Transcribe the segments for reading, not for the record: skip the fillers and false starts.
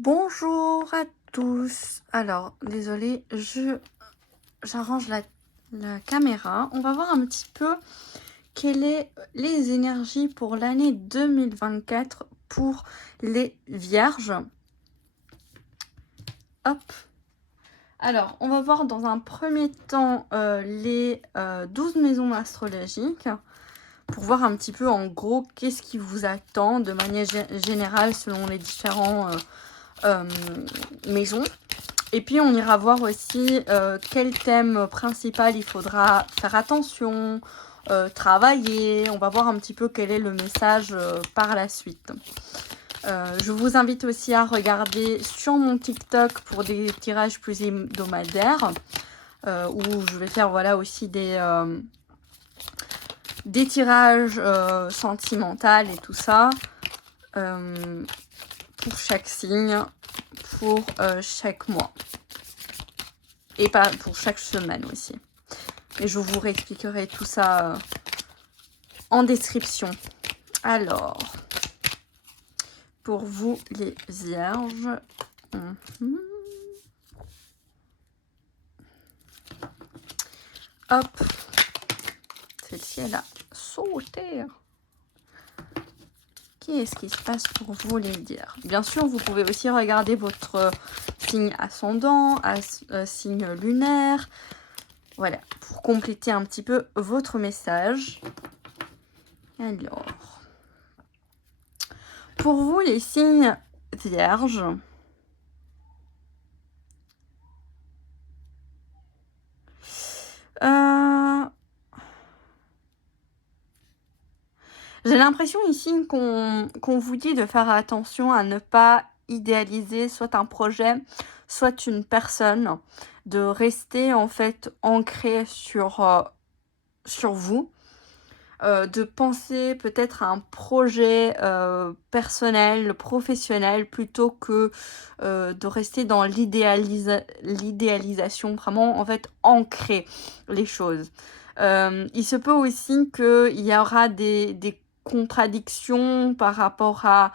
Bonjour à tous. Alors, désolée, j'arrange la caméra. On va voir un petit peu quelles sont les énergies pour l'année 2024 pour les vierges. Hop. Alors, on va voir dans un premier temps les 12 maisons astrologiques pour voir un petit peu en gros qu'est-ce qui vous attend de manière générale selon les différents maisons. Et puis on ira voir aussi quel thème principal il faudra faire attention, travailler. On va voir un petit peu quel est le message par la suite. Je vous invite aussi à regarder sur mon TikTok pour des tirages plus hebdomadaires où je vais faire voilà aussi des tirages sentimentaux et tout ça pour chaque signe, pour chaque mois. Et pas pour chaque semaine aussi. Et je vous réexpliquerai tout ça en description. Alors, pour vous les vierges. Hop. Celle-ci, elle a sauté. Qu'est-ce qui se passe pour vous les vierges? Bien sûr, vous pouvez aussi regarder votre signe ascendant, signe lunaire. Voilà, pour compléter un petit peu votre message. Alors, pour vous les signes vierges, j'ai l'impression ici qu'on vous dit de faire attention à ne pas idéaliser soit un projet, soit une personne, de rester en fait ancré sur vous, de penser peut-être à un projet personnel, professionnel, plutôt que de rester dans l'idéalisation, vraiment en fait ancrer les choses. Il se peut aussi qu'il y aura des contradictions par rapport à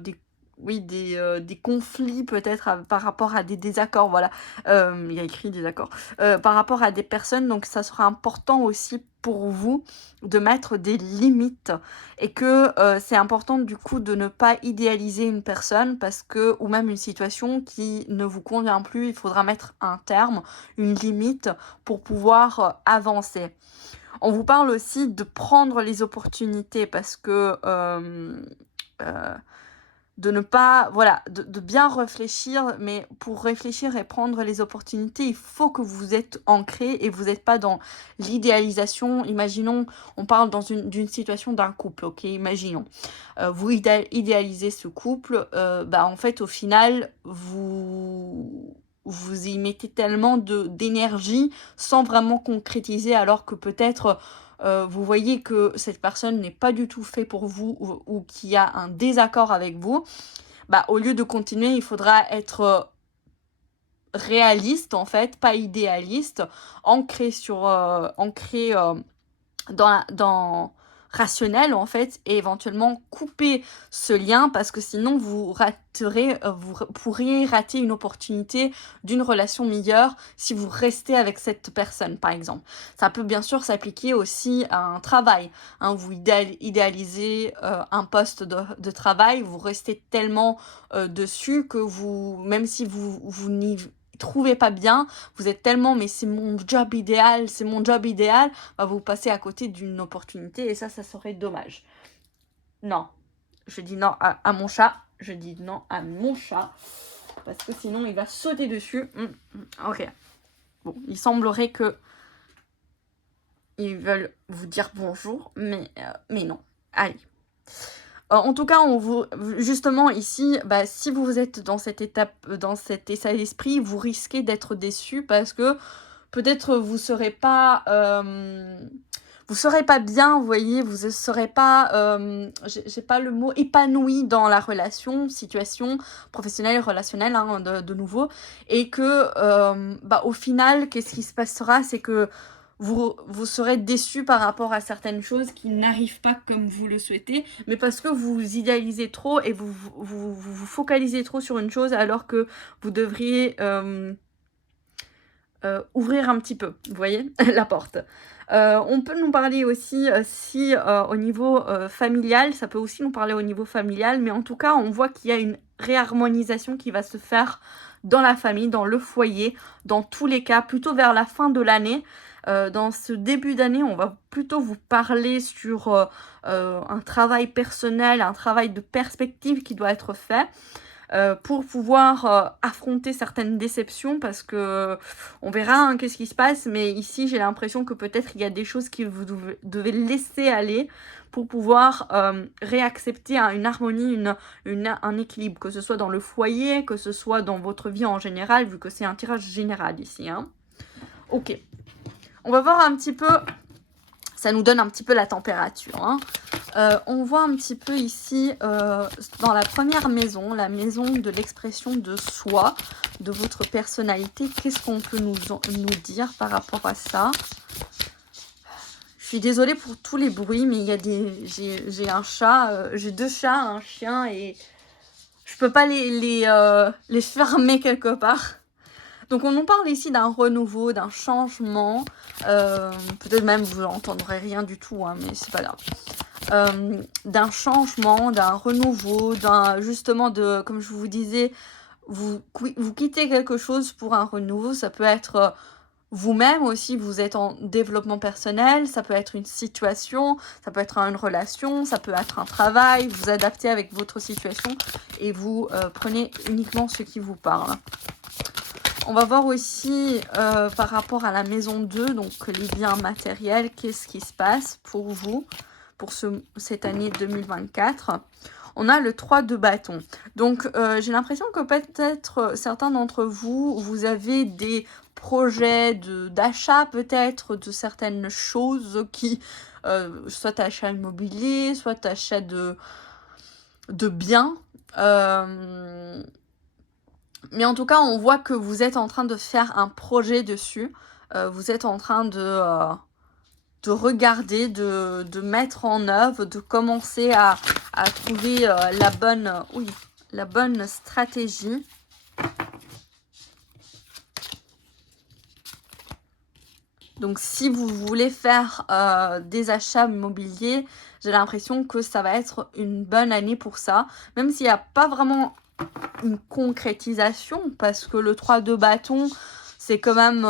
des conflits peut-être par rapport à des désaccords, voilà. Il y a écrit désaccords. Par rapport à des personnes, donc ça sera important aussi pour vous de mettre des limites et que c'est important du coup de ne pas idéaliser une personne parce que, ou même une situation qui ne vous convient plus, il faudra mettre un terme, une limite pour pouvoir avancer. On vous parle aussi de prendre les opportunités parce que de ne pas, voilà, de bien réfléchir, mais pour réfléchir et prendre les opportunités, il faut que vous êtes ancré et vous n'êtes pas dans l'idéalisation. Imaginons, on parle d'une situation d'un couple, ok, imaginons. Vous idéalisez ce couple, en fait, au final, vous y mettez tellement d'énergie sans vraiment concrétiser, alors que peut-être vous voyez que cette personne n'est pas du tout fait pour vous ou qu'il y a un désaccord avec vous, au lieu de continuer, il faudra être réaliste en fait, pas idéaliste, ancré dans rationnel en fait, et éventuellement couper ce lien parce que sinon vous pourriez rater une opportunité d'une relation meilleure si vous restez avec cette personne par exemple. Ça peut bien sûr s'appliquer aussi à un travail, hein, vous idéalisez un poste de travail, vous restez tellement dessus que même si vous n'y trouvez pas bien, vous êtes tellement mais c'est mon job idéal, vous passez à côté d'une opportunité et ça serait dommage. Non, je dis non à mon chat, je dis non à mon chat, parce que sinon il va sauter dessus. Ok, bon, il semblerait que ils veulent vous dire bonjour, mais non, allez. En tout cas, justement ici, si vous êtes dans cette étape, dans cet état d'esprit, vous risquez d'être déçu parce que peut-être vous serez pas bien, vous voyez, vous ne serez pas, j'ai pas le mot, épanoui dans la situation professionnelle, relationnelle, de nouveau, et que au final, qu'est-ce qui se passera, c'est que vous serez déçu par rapport à certaines choses qui n'arrivent pas comme vous le souhaitez, mais parce que vous idéalisez trop et vous focalisez trop sur une chose alors que vous devriez ouvrir un petit peu, vous voyez, la porte. On peut nous parler aussi, si au niveau familial, ça peut aussi nous parler au niveau familial, mais en tout cas, on voit qu'il y a une réharmonisation qui va se faire dans la famille, dans le foyer, dans tous les cas, plutôt vers la fin de l'année. Dans ce début d'année, on va plutôt vous parler sur un travail personnel, un travail de perspective qui doit être fait. Pour pouvoir affronter certaines déceptions parce que on verra hein, qu'est-ce qui se passe, mais ici j'ai l'impression que peut-être il y a des choses que vous devez laisser aller pour pouvoir réaccepter hein, une harmonie, un équilibre, que ce soit dans le foyer, que ce soit dans votre vie en général, vu que c'est un tirage général ici. Hein. Ok, on va voir un petit peu, ça nous donne un petit peu la température. Hein. On voit un petit peu ici, dans la première maison, la maison de l'expression de soi, de votre personnalité. Qu'est-ce qu'on peut nous dire par rapport à ça? Je suis désolée pour tous les bruits, mais il y a j'ai un chat, j'ai 2 chats, un chien, et je peux pas les fermer quelque part. Donc on nous parle ici d'un renouveau, d'un changement. Peut-être même vous n'entendrez rien du tout, hein, mais c'est pas grave. D'un changement, d'un renouveau, justement comme je vous disais, vous quittez quelque chose pour un renouveau. Ça peut être vous-même aussi, vous êtes en développement personnel, ça peut être une situation, ça peut être une relation, ça peut être un travail, vous adaptez avec votre situation et vous prenez uniquement ce qui vous parle. On va voir aussi par rapport à la maison 2, donc les biens matériels, qu'est-ce qui se passe pour vous pour cette année 2024. On a le 3 de bâton. Donc, j'ai l'impression que peut-être certains d'entre vous, vous avez des projets d'achat peut-être de certaines choses qui, soit achat immobilier, soit achat de biens. Mais en tout cas, on voit que vous êtes en train de faire un projet dessus. Vous êtes en train de regarder, de mettre en œuvre, de commencer à trouver la bonne stratégie. Donc si vous voulez faire des achats immobiliers, j'ai l'impression que ça va être une bonne année pour ça. Même s'il n'y a pas vraiment une concrétisation, parce que le 3 de bâton, c'est quand même...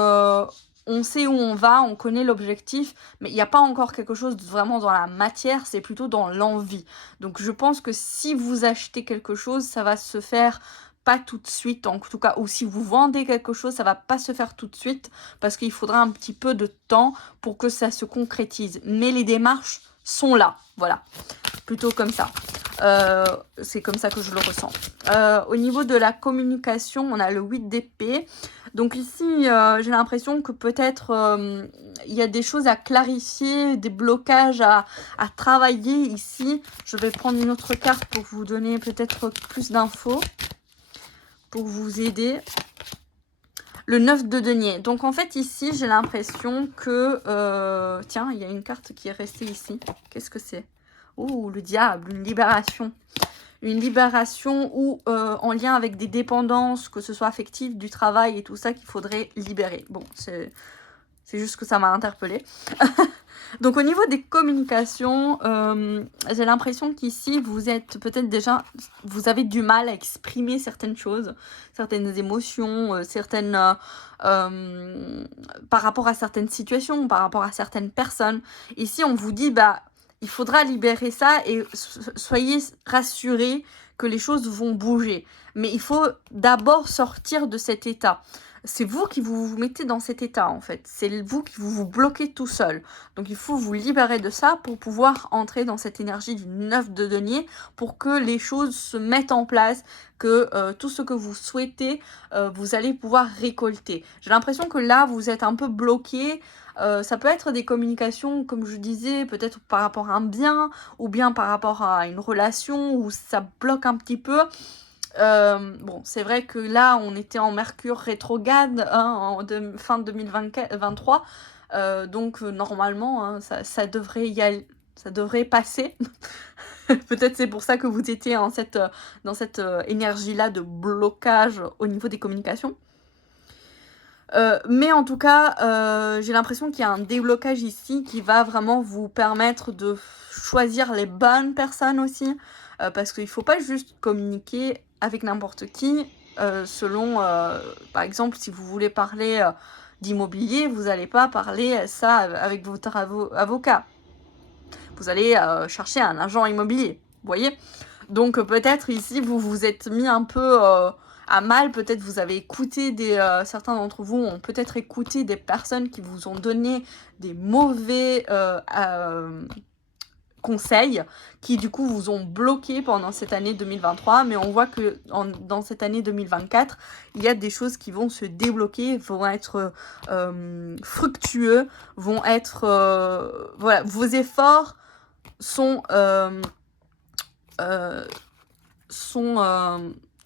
on sait où on va, on connaît l'objectif, mais il n'y a pas encore quelque chose vraiment dans la matière, c'est plutôt dans l'envie. Donc je pense que si vous achetez quelque chose, ça va se faire pas tout de suite, en tout cas, ou si vous vendez quelque chose, ça va pas se faire tout de suite, parce qu'il faudra un petit peu de temps pour que ça se concrétise. Mais les démarches sont là, voilà, plutôt comme ça. C'est comme ça que je le ressens. Au niveau de la communication, on a le 8 d'épée. Donc ici, j'ai l'impression que peut-être il y a des choses à clarifier, des blocages à travailler ici. Je vais prendre une autre carte pour vous donner peut-être plus d'infos, pour vous aider. Le 9 de denier. Donc en fait ici, j'ai l'impression que... tiens, il y a une carte qui est restée ici. Qu'est-ce que c'est? Oh, le diable, une libération. Une libération ou en lien avec des dépendances, que ce soit affectives, du travail et tout ça, qu'il faudrait libérer. Bon, c'est juste que ça m'a interpellée. Donc au niveau des communications, j'ai l'impression qu'ici, vous êtes peut-être déjà... Vous avez du mal à exprimer certaines choses, certaines émotions, par rapport à certaines situations, par rapport à certaines personnes. Ici, on vous dit... il faudra libérer ça et soyez rassurés que les choses vont bouger. Mais il faut d'abord sortir de cet état. C'est vous qui vous mettez dans cet état, en fait. C'est vous qui vous bloquez tout seul. Donc, il faut vous libérer de ça pour pouvoir entrer dans cette énergie du 9 de denier pour que les choses se mettent en place, que tout ce que vous souhaitez, vous allez pouvoir récolter. J'ai l'impression que là, vous êtes un peu bloqué. Ça peut être des communications, comme je disais, peut-être par rapport à un bien ou bien par rapport à une relation où ça bloque un petit peu. Bon, c'est vrai que là, on était en Mercure rétrograde hein, fin 2023. Donc normalement, hein, ça devrait ça devrait passer. Peut-être c'est pour ça que vous étiez dans cette énergie-là de blocage au niveau des communications. Mais en tout cas, j'ai l'impression qu'il y a un déblocage ici qui va vraiment vous permettre de choisir les bonnes personnes aussi. Parce qu'il ne faut pas juste communiquer avec n'importe qui selon, par exemple, si vous voulez parler d'immobilier, vous n'allez pas parler ça avec votre avocat. Vous allez chercher un agent immobilier, vous voyez? Donc peut-être ici, vous vous êtes mis un peu à mal, peut-être vous avez écouté certains d'entre vous ont peut-être écouté des personnes qui vous ont donné des mauvais conseils, qui du coup vous ont bloqué pendant cette année 2023, mais on voit que dans cette année 2024, il y a des choses qui vont se débloquer, vont être fructueux, vont être... voilà, vos efforts sont...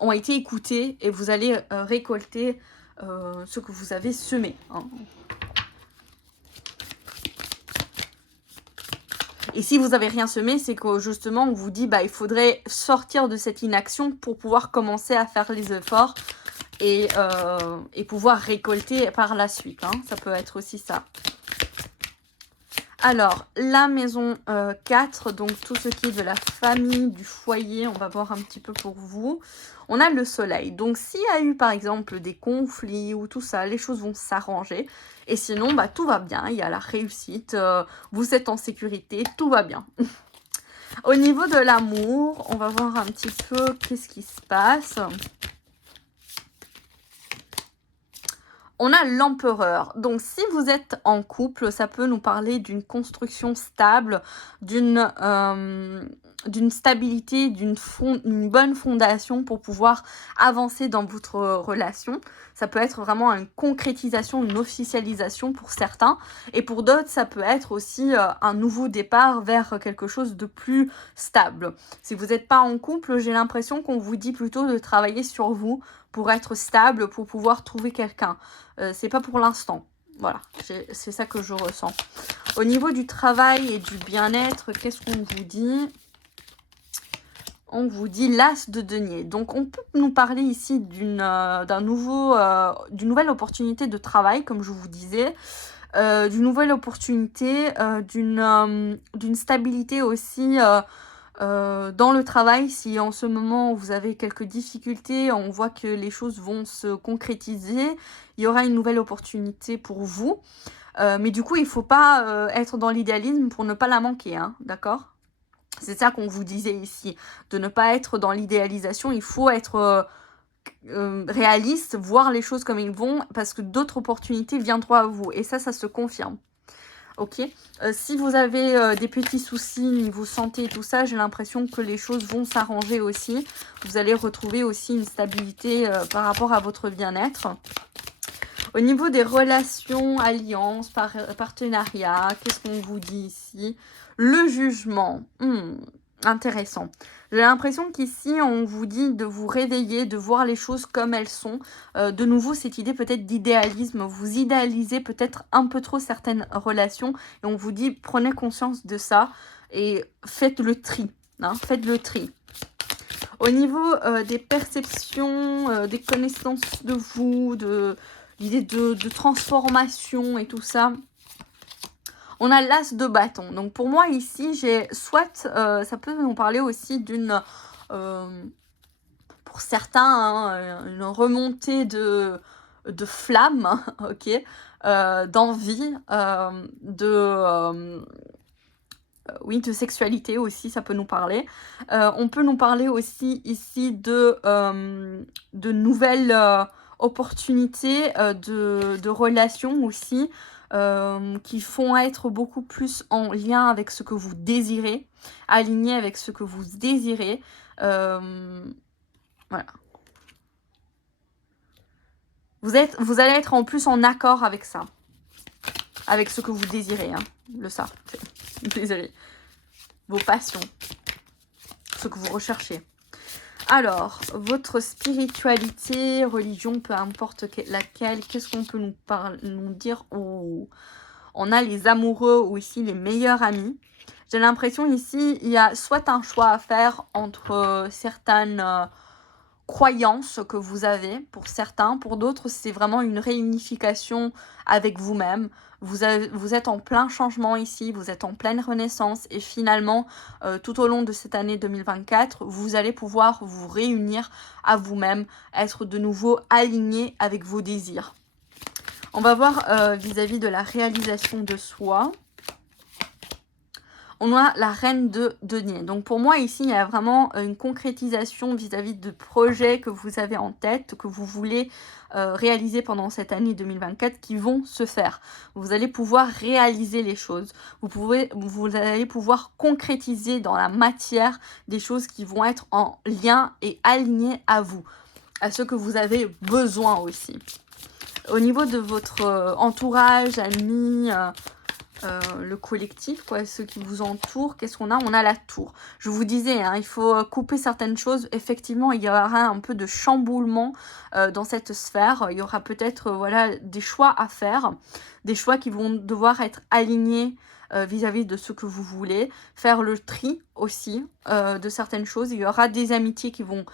ont été écoutés et vous allez récolter ce que vous avez semé. Hein. Et si vous n'avez rien semé, c'est que justement on vous dit il faudrait sortir de cette inaction pour pouvoir commencer à faire les efforts et pouvoir récolter par la suite. Hein. Ça peut être aussi ça. Alors, la maison 4, donc tout ce qui est de la famille, du foyer, on va voir un petit peu pour vous. On a le soleil. Donc, s'il y a eu, par exemple, des conflits ou tout ça, les choses vont s'arranger. Et sinon, tout va bien. Il y a la réussite. Vous êtes en sécurité. Tout va bien. Au niveau de l'amour, on va voir un petit peu qu'est-ce qui se passe. On a l'empereur. Donc, si vous êtes en couple, ça peut nous parler d'une construction stable, d'une stabilité, une bonne fondation pour pouvoir avancer dans votre relation. Ça peut être vraiment une concrétisation, une officialisation pour certains. Et pour d'autres, ça peut être aussi un nouveau départ vers quelque chose de plus stable. Si vous n'êtes pas en couple, j'ai l'impression qu'on vous dit plutôt de travailler sur vous pour être stable, pour pouvoir trouver quelqu'un. C'est pas pour l'instant. Voilà, c'est ça que je ressens. Au niveau du travail et du bien-être, qu'est-ce qu'on vous dit? On vous dit l'as de denier. Donc, on peut nous parler ici d'une nouvelle opportunité de travail, comme je vous disais. D'une nouvelle opportunité, d'une stabilité aussi dans le travail. Si en ce moment vous avez quelques difficultés, on voit que les choses vont se concrétiser, il y aura une nouvelle opportunité pour vous. Mais du coup, il ne faut pas être dans l'idéalisme pour ne pas la manquer, hein, d'accord? C'est ça qu'on vous disait ici, de ne pas être dans l'idéalisation, il faut être réaliste, voir les choses comme ils vont, parce que d'autres opportunités viendront à vous, et ça se confirme. Ok, si vous avez des petits soucis niveau santé et tout ça, j'ai l'impression que les choses vont s'arranger aussi. Vous allez retrouver aussi une stabilité par rapport à votre bien-être. Au niveau des relations, alliances, partenariats, qu'est-ce qu'on vous dit ici? Le jugement. Intéressant. J'ai l'impression qu'ici, on vous dit de vous réveiller, de voir les choses comme elles sont. De nouveau, cette idée peut-être d'idéalisme. Vous idéalisez peut-être un peu trop certaines relations. Et on vous dit, prenez conscience de ça et faites le tri. Hein, faites le tri. Au niveau des perceptions, des connaissances de vous, de l'idée de transformation et tout ça, on a l'as de bâton. Donc pour moi ici, j'ai soit, ça peut nous parler aussi d'une, pour certains, hein, une remontée de flamme, ok, d'envie, oui, de sexualité aussi, ça peut nous parler. On peut nous parler aussi ici de nouvelles opportunités de relations aussi, qui font être beaucoup plus en lien avec ce que vous désirez, aligné avec ce que vous désirez. Voilà. Vous allez être en plus en accord avec ça, avec ce que vous désirez, hein, désolé, vos passions, ce que vous recherchez. Alors, votre spiritualité, religion, peu importe laquelle, qu'est-ce qu'on peut nous dire? Oh. On a les amoureux ou ici les meilleurs amis. J'ai l'impression ici, il y a soit un choix à faire entre certaines croyances que vous avez pour certains. Pour d'autres, c'est vraiment une réunification avec vous-même. Vous êtes en plein changement ici, vous êtes en pleine renaissance et finalement, tout au long de cette année 2024, vous allez pouvoir vous réunir à vous-même, être de nouveau aligné avec vos désirs. On va voir vis-à-vis de la réalisation de soi. On a la reine de denier. Donc pour moi ici, il y a vraiment une concrétisation vis-à-vis de projets que vous avez en tête, que vous voulez réaliser pendant cette année 2024 qui vont se faire. Vous allez pouvoir réaliser les choses. Vous allez pouvoir concrétiser dans la matière des choses qui vont être en lien et alignées à vous, à ce que vous avez besoin aussi. Au niveau de votre entourage, amis, le collectif, quoi, ceux qui vous entourent, qu'est-ce qu'on a? On a la tour. Je vous disais, hein, il faut couper certaines choses. Effectivement, il y aura un peu de chamboulement dans cette sphère. Il y aura peut-être voilà, des choix à faire, des choix qui vont devoir être alignés vis-à-vis de ce que vous voulez. Faire le tri aussi de certaines choses. Il y aura des amitiés qui vont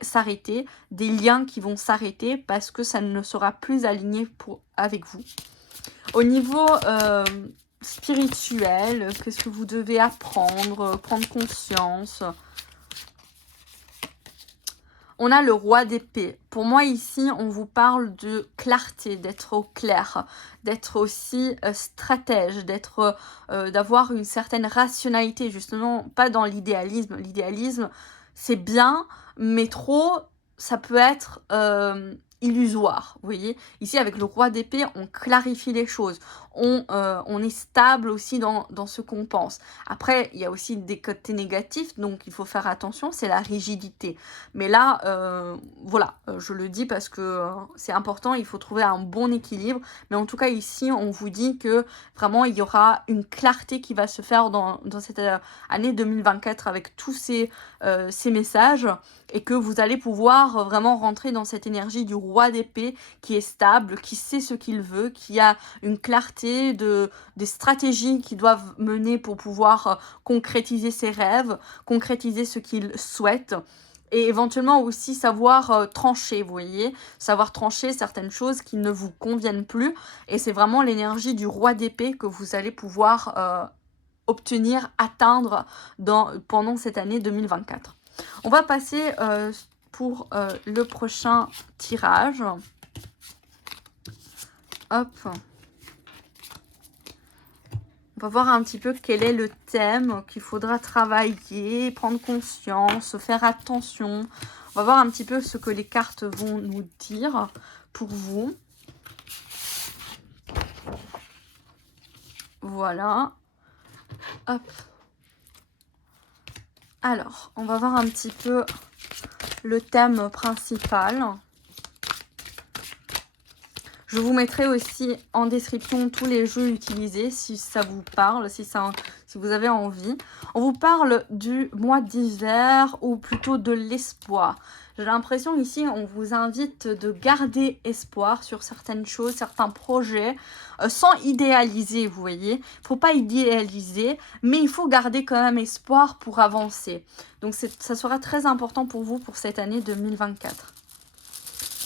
s'arrêter, des liens qui vont s'arrêter parce que ça ne sera plus aligné avec vous. Au niveau spirituel, qu'est-ce que vous devez apprendre, prendre conscience? On a le roi d'épée. Pour moi ici, on vous parle de clarté, d'être au clair, d'être aussi stratège, d'avoir une certaine rationalité, justement, pas dans l'idéalisme. L'idéalisme, c'est bien, mais trop, ça peut être illusoire, vous voyez. Ici, avec le roi d'épée, on clarifie les choses. On est stable aussi dans ce qu'on pense. Après, il y a aussi des côtés négatifs, donc il faut faire attention, c'est la rigidité. Mais là, voilà, je le dis parce que c'est important, il faut trouver un bon équilibre. Mais en tout cas, ici, on vous dit que vraiment, il y aura une clarté qui va se faire dans cette année 2024 avec tous ces messages et que vous allez pouvoir vraiment rentrer dans cette énergie du roi d'épée qui est stable, qui sait ce qu'il veut, qui a une clarté des stratégies qu'ils doivent mener pour pouvoir concrétiser ses rêves, concrétiser ce qu'il souhaite. Et éventuellement aussi savoir trancher, vous voyez, savoir trancher certaines choses qui ne vous conviennent plus. Et c'est vraiment l'énergie du roi d'épée que vous allez pouvoir obtenir, atteindre pendant cette année 2024. On va passer pour le prochain tirage. Hop. On va voir un petit peu quel est le thème qu'il faudra travailler, prendre conscience, faire attention. On va voir un petit peu ce que les cartes vont nous dire pour vous. Voilà. Hop. Alors, on va voir un petit peu le thème principal. Je vous mettrai aussi en description tous les jeux utilisés si ça vous parle, si vous avez envie. On vous parle du mois d'hiver ou plutôt de l'espoir. J'ai l'impression ici, on vous invite de garder espoir sur certaines choses, certains projets, sans idéaliser, vous voyez. Il ne faut pas idéaliser, mais il faut garder quand même espoir pour avancer. Donc ça sera très important pour vous pour cette année 2024.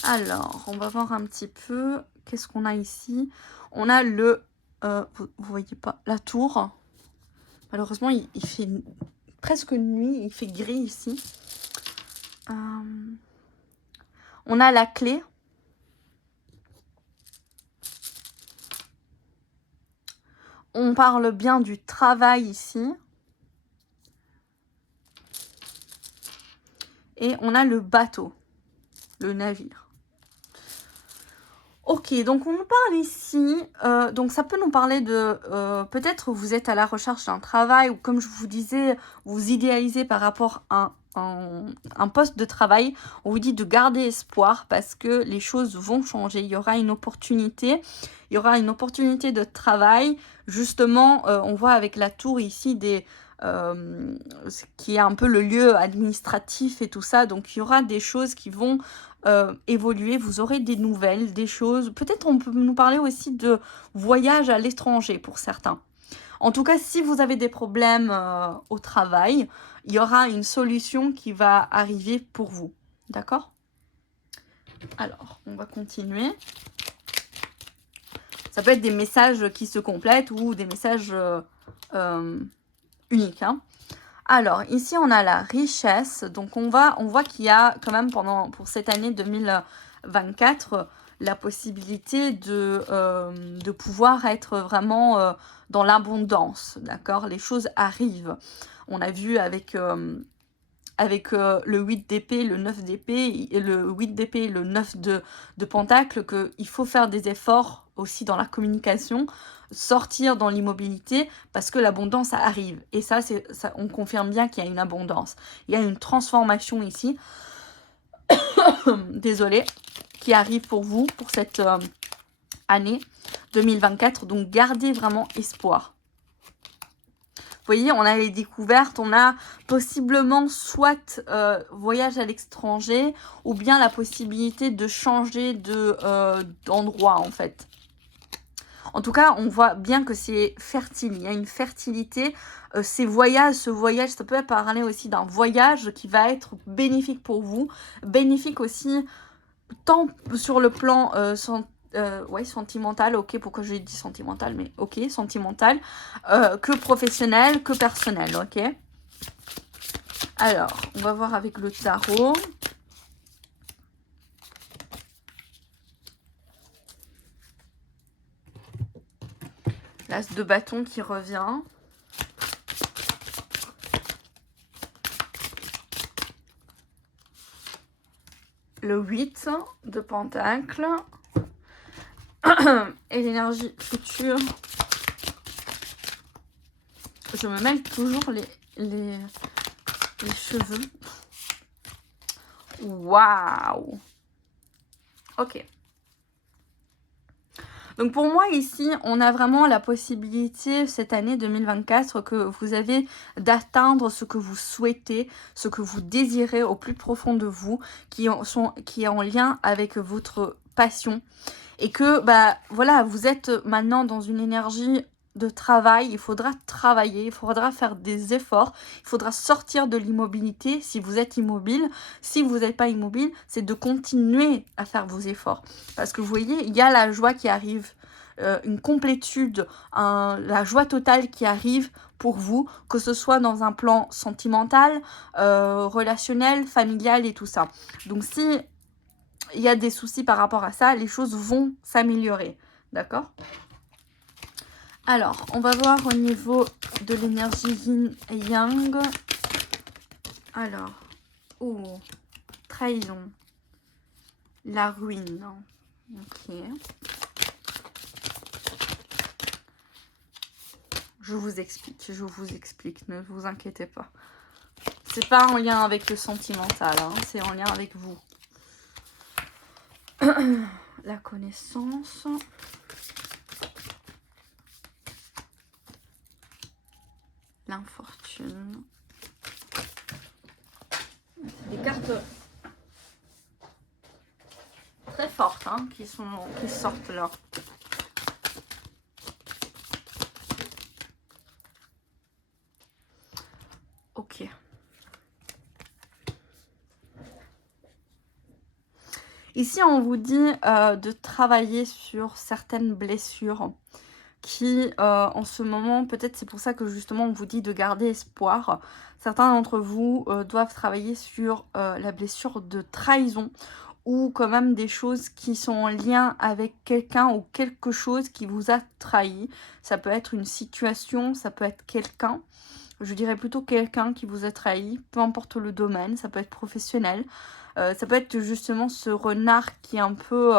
Alors, on va voir un petit peu, qu'est-ce qu'on a ici? On a le, vous voyez pas, la tour. Malheureusement, il fait presque nuit, il fait gris ici. On a la clé. On parle bien du travail ici. Et on a le bateau, le navire. Ok, donc on nous parle ici, donc ça peut nous parler de, peut-être vous êtes à la recherche d'un travail ou comme je vous disais, vous idéalisez par rapport à un poste de travail. On vous dit de garder espoir parce que les choses vont changer, il y aura une opportunité de travail. Justement, on voit avec la tour ici des qui est un peu le lieu administratif et tout ça. Donc il y aura des choses qui vont évoluer, vous aurez des nouvelles, des choses. Peut-être on peut nous parler aussi de voyage à l'étranger pour certains. En tout cas, si vous avez des problèmes au travail, il y aura une solution qui va arriver pour vous. D'accord? Alors, on va continuer. Ça peut être des messages qui se complètent ou des messages uniques. Hein. Alors, ici, on a la richesse. Donc, on voit qu'il y a quand même pour cette année 2024 la possibilité de pouvoir être vraiment dans l'abondance. D'accord? Les choses arrivent. On a vu avec le 8 d'épée, le 9 d'épée, et le 8 d'épée et le 9 de pentacle, qu'il faut faire des efforts aussi dans la communication, sortir dans l'immobilité, parce que l'abondance arrive. Et ça, on confirme bien qu'il y a une abondance. Il y a une transformation ici, désolée, qui arrive pour vous, pour cette année 2024. Donc, gardez vraiment espoir. Vous voyez, on a les découvertes, on a possiblement soit voyage à l'étranger ou bien la possibilité de changer d'endroit en fait. En tout cas, on voit bien que c'est fertile, il y a une fertilité. Ce voyage, ça peut parler aussi d'un voyage qui va être bénéfique pour vous, bénéfique aussi tant sur le plan sentimental, ok, pourquoi j'ai dit sentimental, mais ok, sentimental, que professionnel, que personnel, ok. Alors, on va voir avec le tarot. L'as de bâton qui revient. Le 8 de pentacle. Et l'énergie future. Je me mêle toujours les cheveux. Waouh! Ok. Donc pour moi ici, on a vraiment la possibilité cette année 2024 que vous avez d'atteindre ce que vous souhaitez, ce que vous désirez au plus profond de vous, qui est en lien avec votre passion. Et que voilà, vous êtes maintenant dans une énergie de travail, il faudra travailler, il faudra faire des efforts, il faudra sortir de l'immobilité si vous êtes immobile. Si vous n'êtes pas immobile, c'est de continuer à faire vos efforts. Parce que vous voyez, il y a la joie qui arrive, une complétude, la joie totale qui arrive pour vous, que ce soit dans un plan sentimental, relationnel, familial et tout ça. Donc si il y a des soucis par rapport à ça, les choses vont s'améliorer. D'accord ? Alors, on va voir au niveau de l'énergie yin et yang. Alors, trahison. La ruine. Ok. Je vous explique, ne vous inquiétez pas. C'est pas en lien avec le sentimental, hein, c'est en lien avec vous. La connaissance. L'infortune. C'est des cartes très fortes hein, qui sortent là. Ok. Ici, on vous dit de travailler sur certaines blessures qui, en ce moment, peut-être c'est pour ça que justement on vous dit de garder espoir. Certains d'entre vous doivent travailler sur la blessure de trahison ou quand même des choses qui sont en lien avec quelqu'un ou quelque chose qui vous a trahi. Ça peut être une situation, ça peut être quelqu'un. Je dirais plutôt quelqu'un qui vous a trahi, peu importe le domaine, ça peut être professionnel. Ça peut être justement ce renard qui est un peu...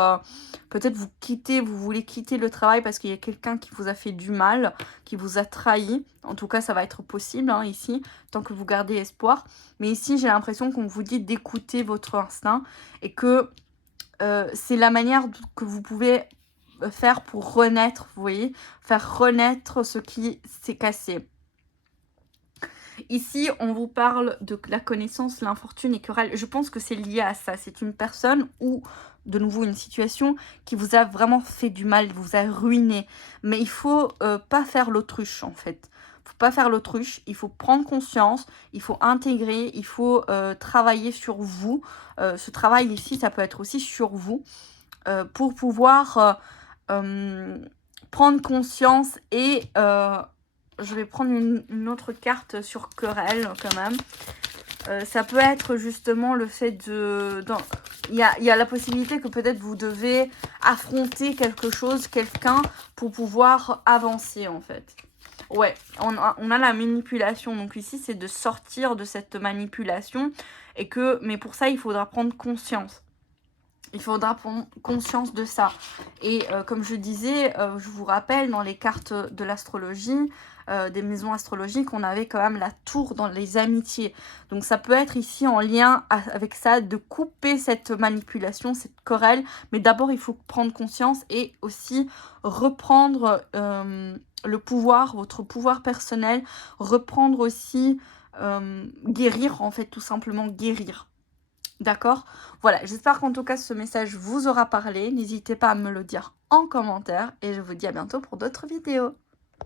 peut-être vous voulez quitter le travail parce qu'il y a quelqu'un qui vous a fait du mal, qui vous a trahi. En tout cas, ça va être possible hein, ici, tant que vous gardez espoir. Mais ici, j'ai l'impression qu'on vous dit d'écouter votre instinct et que c'est la manière que vous pouvez faire pour renaître, vous voyez, faire renaître ce qui s'est cassé. Ici, on vous parle de la connaissance, l'infortune et querelle. Je pense que c'est lié à ça. C'est une personne ou, de nouveau, une situation qui vous a vraiment fait du mal, vous a ruiné. Mais il faut pas faire l'autruche, en fait. Faut pas faire l'autruche, il faut prendre conscience, il faut intégrer, il faut travailler sur vous. Ce travail ici, ça peut être aussi sur vous pour pouvoir prendre conscience et je vais prendre une autre carte sur querelle quand même. Ça peut être justement le fait de... Il y a la possibilité que peut-être vous devez affronter quelque chose, quelqu'un, pour pouvoir avancer en fait. Ouais, on a la manipulation. Donc ici, c'est de sortir de cette manipulation. Mais pour ça, il faudra prendre conscience. Il faudra prendre conscience de ça. Et comme je disais, je vous rappelle, dans les cartes de l'astrologie, des maisons astrologiques, on avait quand même la tour dans les amitiés. Donc ça peut être ici en lien avec ça, de couper cette manipulation, cette querelle. Mais d'abord, il faut prendre conscience et aussi reprendre le pouvoir, votre pouvoir personnel. Reprendre aussi, guérir en fait, tout simplement guérir. D'accord? Voilà, j'espère qu'en tout cas ce message vous aura parlé. N'hésitez pas à me le dire en commentaire et je vous dis à bientôt pour d'autres vidéos.